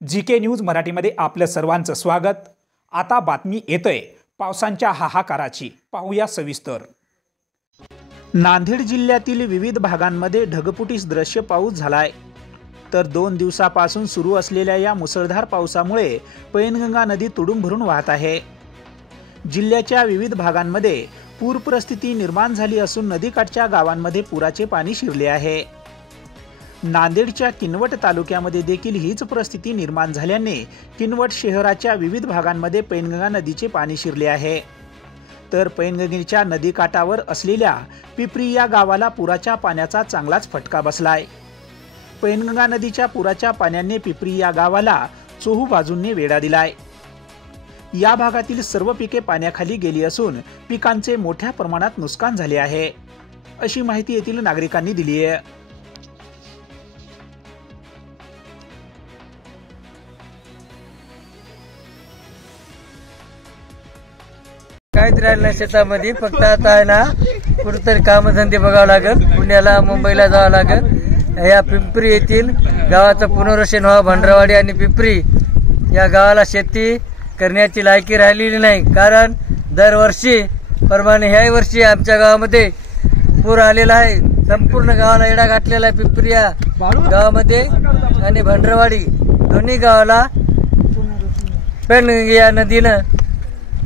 GK news मराठीमध्ये आपलं सर्वांचं स्वागत। आता बातमी येतोय पावसांच्या हाहाकाराची, पाहूया सविस्तर। नांदेड जिल्ह्यातील विविध भागांमध्ये ढगफुटी दृश्य पाऊस झालाय। तर 2 दिवसापासून सुरू असलेल्या या मुसळधार पावसामुळे पैनगंगा नदी तुडूंब भरून वाहत आहे। जिल्ह्याच्या विविध भागांमध्ये पूर परिस्थिती निर्माण झाली असून नदीकाठच्या गावांमध्ये पुराचे पाणी शिरले आहे। नांदेडच्या किनवट तालुक्यामध्ये देखील हीच परिस्थिती निर्माण झाल्याने किनवट शहराच्या विविध भागांमध्ये पैनगंगा नदीचे पाणी शिरले आहे। तर पैनगंगेच्या नदीकाठावर असलेल्या पिपरी या गावाला पुराच्या पाण्याचा चांगलाच फटका बसलाय। पैनगंगा नदीच्या पुराच्या पाण्याने पिपरी या गावाला चोहू बाजूंनी वेढा दिलाय। या भागातील सर्व पिके पाण्याखाली गेली असून पिकांचे मोठ्या प्रमाणात नुकसान झाले आहे, अशी माहिती येथील नागरिकांनी दिली आहे। काहीच राहिलं नाही शेतामध्ये, फक्त आता आहे ना कुठेतरी कामधंदे बघावं लागेल, पुण्याला मुंबईला जावं लागेल। या पिंपरी येथील गावाचं पुनर्वसन व्हावं। भंडरवाडी आणि पिंपरी या गावाला शेती करण्याची लायकी राहिलेली नाही, कारण दरवर्षी प्रमाणे ह्याही वर्षी आमच्या गावामध्ये पूर आलेला आहे। संपूर्ण गावाला येडा घातलेला आहे पिंपरी या गावामध्ये आणि भंडरवाडी दोन्ही गावाला पैनगंगा या नदीनं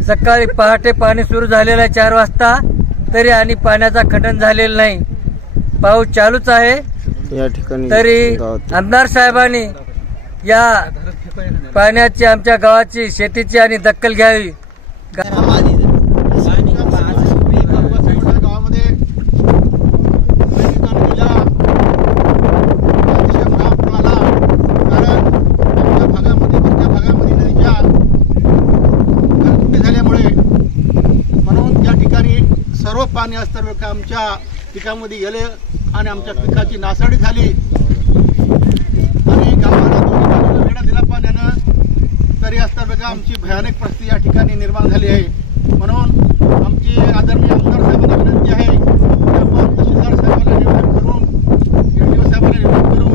सकाळी पहाटे पाणी सुरू झालेलं आहे 4 वाजता, तरी आणि पाण्याचा खंडन झालेलं नाही। पाऊस चालूच आहे या ठिकाणी, तरी आमदार साहेबांनी या पाण्याची आमच्या गावाची शेतीची आणि दखल घ्यावी। सर्व पाणी असताना आमच्या पिकामध्ये गेले आणि आमच्या पिकाची नासाडी झाली आणि गावाला दोन्ही वेढा दिला पाण्यानं, तरी असताना आमची भयानक परिस्थिती या ठिकाणी निर्माण झाली आहे। म्हणून आमची आदरणीय आमदार साहेबांना विनंती आहे की आपण तहसीलदार साहेबांना निवेदन करून, एडीओ साहेबांना निवेदन करून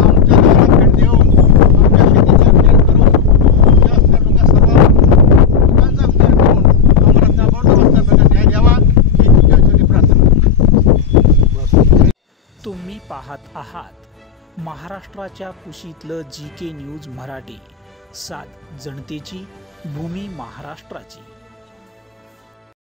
आमच्या गावाला भेट देऊन आमच्या शेतीचा विचार करून आमच्या असताना सर्व लोकांचा विचार करून आम्हाला ताबडतोब असताना न्याय द्यावा। तुम्ही पाहत आहात महाराष्ट्राच्या कुशीतलं जीके न्यूज मराठी, सात जनतेची, भूमी महाराष्ट्राची।